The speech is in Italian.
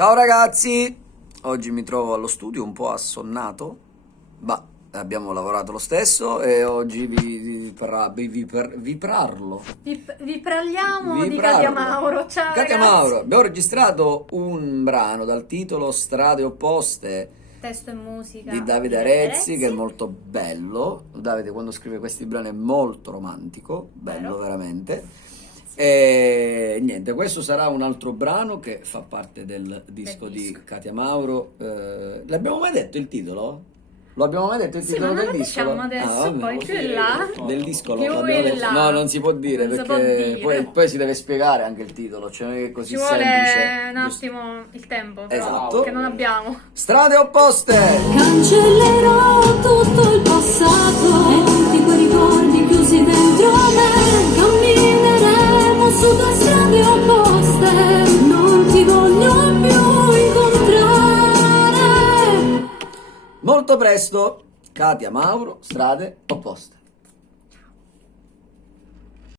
Ciao ragazzi, oggi mi trovo allo studio un po' assonnato, ma abbiamo lavorato lo stesso e oggi vi parlo. Vi parliamo Vi di parlo. Katia Mauro. Ciao Katia ragazzi. Mauro, abbiamo registrato un brano dal titolo Strade opposte Testo e musica di Davide Arezzi, che è molto bello. Davide quando scrive questi brani è molto romantico, bello Vero. veramente. E niente, questo sarà un altro brano che fa parte del disco di Katia Mauro. L'abbiamo mai detto il titolo? Lo abbiamo mai detto il Sì, titolo ma non del lo disco? diciamo adesso, poi più in là. Del disco Più l'abbiamo in detto. là. No, non si può dire Non si perché può dire. poi si deve spiegare anche il titolo, cioè non è così Ci vuole semplice. un Giusto. attimo il tempo, però, Esatto. che non abbiamo. Strade opposte! Cancellerò tutto il passato e tutti quei ricordi chiusi dentro me. Cammineremo su due strade opposte, non ti voglio più incontrare. Molto presto, Katia Mauro, Strade opposte.